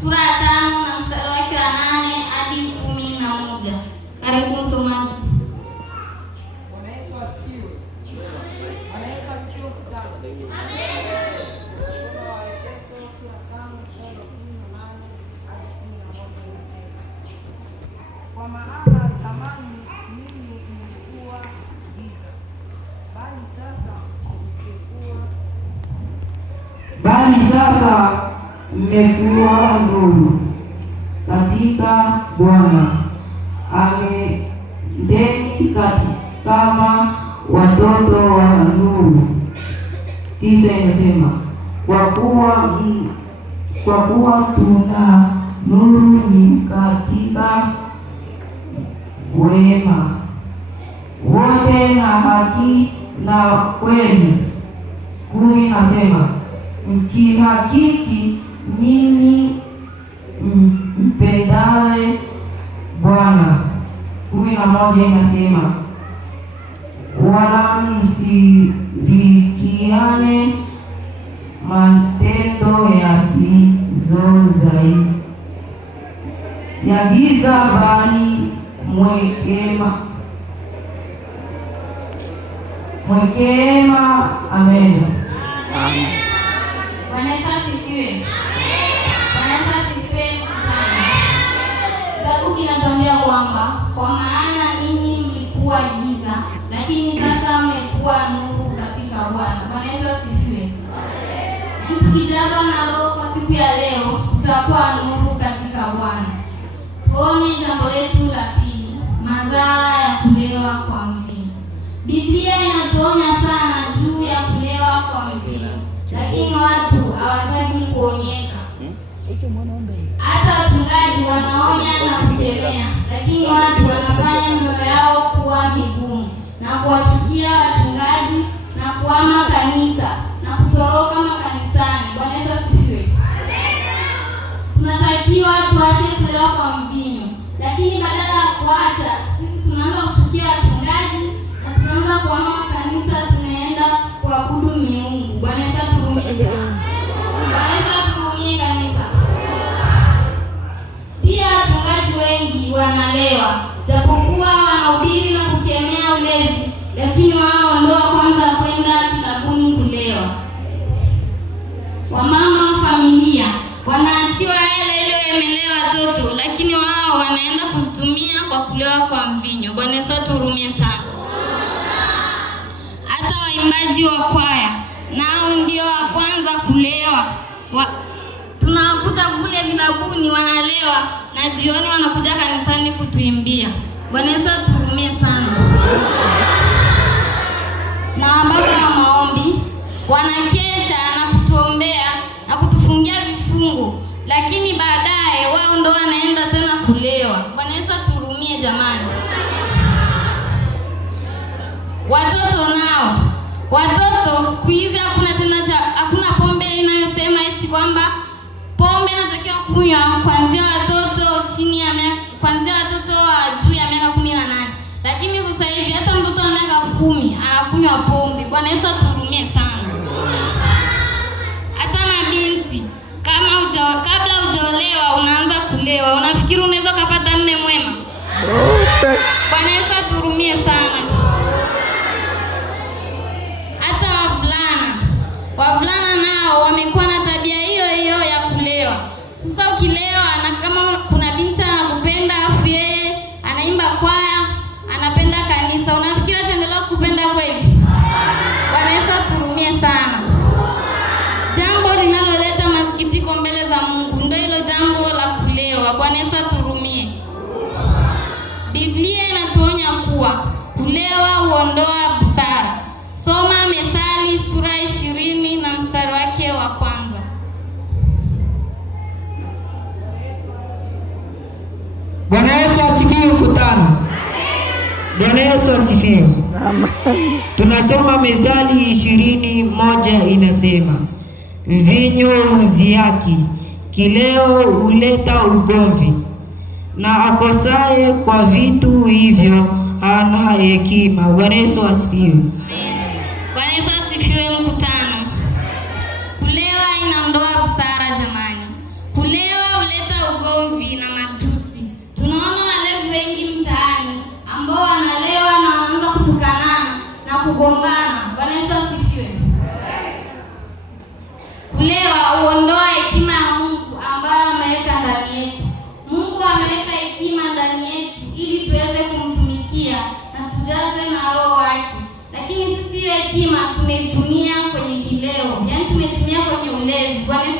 sura ya 5 na mstari wake wa 8 hadi 11. Karibu msomaji. Bwana Yesu asifiwe. Bwana Yesu asifiwe mkutano. Amen. Efeso sura ya 5 mstari wa 18 hadi 11 inasema, kwa maana zamani ninyi mlikuwa giza, bali sasa mmekuwa nuru katika Bwana. Enendeni kama watoto wa nuru. 9 inasema, kwa kuwa tuna nuru ni katika wema wote na haki na kweli. 10 inasema, mkihakiki ninyi mpendaye Bwana. 11 inasema, wala msirikiane matendo yasiyo ya giza, bali mwekema. Amen. Bwana Yesu asifiwe. Bwana Yesu asifiwe. Kitabu kinatuambia kwamba kwa maana ninyi mlikuwa giza, lakini sasa mmekuwa nuru katika Bwana. Bwana Yesu asifiwe. Tukijazwa na Roho kwa siku ya leo, tutakuwa nuru katika Bwana. Tuone jambo letu la pili, madhara ya kulewa kwa mvinyo. Biblia inatuonya sana juu ya kulewa kwa mvinyo, lakini watu hawataki kuonyeka. Hata wachungaji wanaonya na kukemea, lakini watu wanafanya mioyo yao kuwa migumu na kuwachukia wachungaji na kuhama kanisa na kutoroka makanisani. Bwana Yesu asifiwe. Tunatakiwa tuache kulewa kwa mvinyo, lakini badala ya kuacha, sisi tunaanza kuchukia wachungaji na tunaanza kuhama makanisa, tunaenda kuabudu miungu. Bwana Yesu atuhurumie. Bwana Yesu atuhurumie kanisa. Pia wachungaji wengi wanalewa, japokuwa wanahubiri na kukemea ulevi, lakini wao ndio kwanza kwenda kilabuni kulewa. Wamama wa familia wanaachiwa hela ile waemelee watoto, lakini wao wanaenda kuzitumia kwa kulewa kwa mvinyo. Bwana Yesu atuhurumie sana. Hata waimbaji wa kwaya nao ndio wa kwanza kulewa. Tunawakuta kule vilabuni wanalewa na jioni wanakuja kanisani kutuimbia. Bwana Yesu atuhurumie sana. Na wababa wa maombi wanakesha na kutuombea na kutufungia vifungo, lakini baadaye wao ndo wanaenda tena kulewa. Bwana Yesu atuhurumie jamani. Watoto siku hizi hakuna pombe inayosema eti kwamba pombe inatakiwa kunywa kuanzia watoto wa juu ya miaka 18. Lakini sasa hivi hata mtoto wa miaka 10 anakunywa pombe. Bwana Yesu atuhurumie sana. Hata mabinti kabla hujaolewa unaanza kulewa. Unafikiri unaweza kupata mume mwema? Bwana Yesu atuhurumie sana. Hata wavulana nao wamekuwa na tabia hiyo ya kulewa. Sasa ukilewa na kama kuna binti anakupenda afu yeye anaimba kwaya, anapenda kanisa, unafikiri ataendelea kukupenda kweli? Bwana Yesu atuhurumie sana. Jambo linaloleta masikitiko mbele za Mungu ndio hilo jambo la kulewa. Bwana Yesu atuhurumie. Biblia inatuonya kuwa kulewa huondoa busara. Soma Methali sura 20 na mstari wake wa 1. Bwana Yesu asifiwe mkutano. Bwana Yesu asifiwe. Tunasoma Methali 20:1 inasema, mvinyo huziaki, kileo huleta ugomvi, na akosaye kwa vitu hivyo hana hekima. Bwana Yesu asifiwe. Bwana Yesu asifiwe mkutano. Kulewa inaondoa busara jamani. Kulewa magomvi na matusi. Tunaona walevi wengi mtaani ambao wanalewa na wanaanza kutukanana na kugombana. Bwana Yesu asifiwe. Kulewa huondoa hekima ya Mungu ambayo ameweka ndani yetu. Mungu ameweka hekima ndani yetu ili tuweze kumtumikia na tujazwe na Roho wake. Lakini sisi hiyo hekima tumeitumia kwenye kileo, yaani tumeitumia kwenye ulevi. Bwana Yesu